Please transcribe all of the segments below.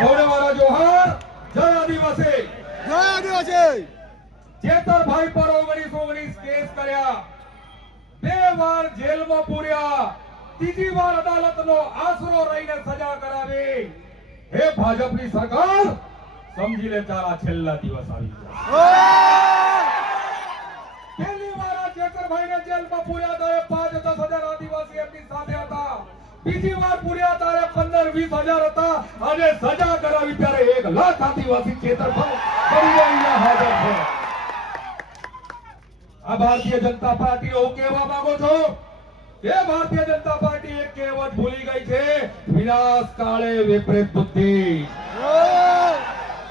સૌને મારા જોહાર. જય આદિવાસી. જય આદિવાસી. ચેતરભાઈ પર 1919 કેસ કર્યા, 2 વાર જેલમાં પૂર્યા, 3જી વાર અદાલતનો આશરો રહીને સજા કરાવી. હે ભાજપની સરકાર, સમજી લે તારા છેલ્લા દિવસ આવી ગયા. પહેલી વાર આ ચેતરભાઈને જેલમાં પૂર્યા ત્યારે 5-10 હજાર આદિવાસી એમની સાથે હતા. બીજી વાર પૂર્યા ત્યારે 15-20 હજાર હતા અને સજા કરાવી ત્યારે 1 લાખ આદિવાસી ચેતરભાઈ ફરીને અહીંયા હાજર છે. આ ભારતીય જનતા પાર્ટી હું કહેવા માંગુ છું કે ભારતીય જનતા પાર્ટી એક કહેવત ભૂલી ગઈ છે, વિનાશ કાળે વિપરીત બુદ્ધિ.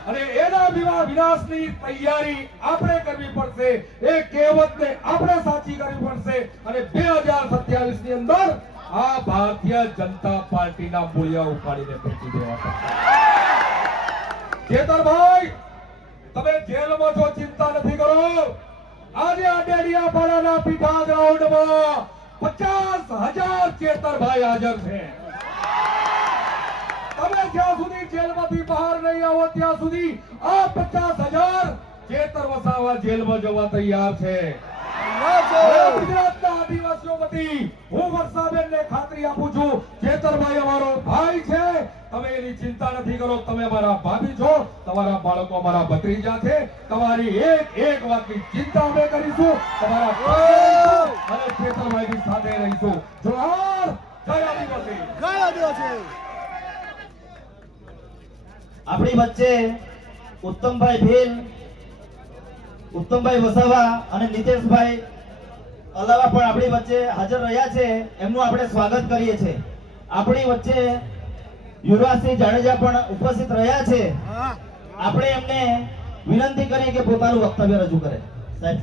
અને એના વિનાશની તૈયારી આપણે કરવી પડશે. એ કહેવતને આપણે સાચી કરવી પડશે અને 2027 ની અંદર આ ભારતીય જનતા પાર્ટીના મૂળિયા ઉપાડીને ફેંકી દેવા પડશે. ચેતરભાઈ, તમે જેલમાં છો, ચિંતા નથી કરો. આજે આ ડેડિયાપાડાના પીઠા ગ્રાઉન્ડમાં 50,000 ચેતરભાઈ હાજર છે. તમે જ્યાં સુધી જેલમાંથી બહાર નહીં આવો ત્યાં સુધી આ 50,000 ચેતર વસાવા જેલમાં જવા તૈયાર છે. ગુજરાતના આદિવાસીઓ વતી હું વર્ષાબેનને ખાતરી આપું છું, ચેતરભાઈ અમારો ભાઈ છે. તમે એની ચિંતા નથી કરો. તમે અમારા ભાભી છો, તમારા બાળકો અમારા ભત્રીજા છે. તમારી એક વાતની ચિંતા અમે કરીશું. તમારા અને ચેતરભાઈની સાથે રહીશું. જોહાર. જય આદિવાસી. જય આદિવાસી. આપણી વચ્ચે ઉત્તમભાઈ ભીલ, ઉત્તમભાઈ વસાવા અને નીતેશભાઈ અલાવા પણ આપણી વચ્ચે હાજર રહ્યા છે. એમનું આપણે સ્વાગત કરીએ છીએ. આપણી વચ્ચે યુવરાજસિંહ જાડેજા પણ ઉપસ્થિત રહ્યા છે. આપણે એમને વિનંતી કરીએ કે પોતાનું વક્તવ્ય રજૂ કરે. સાહેબ.